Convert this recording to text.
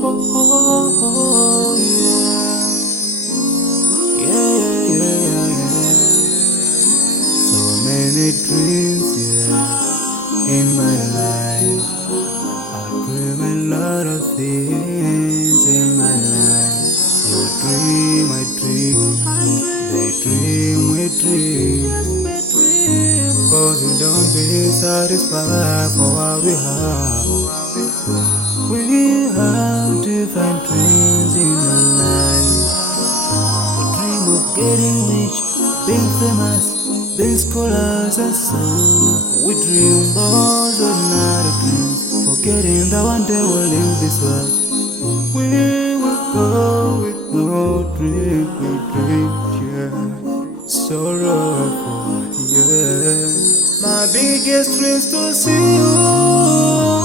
So many dreams, in my life. I dream a lot of things in my life. You dream, I dream. They dream, we dream. Cause you don't be satisfied for what we have. We have different dreams in our life. We dream of getting rich, being famous, being scholars and so. We dream those ordinary dreams, forgetting that one day we'll leave this world. We will go with no dream, we dream, yeah. Sorrowful, yeah. My biggest dreams to see you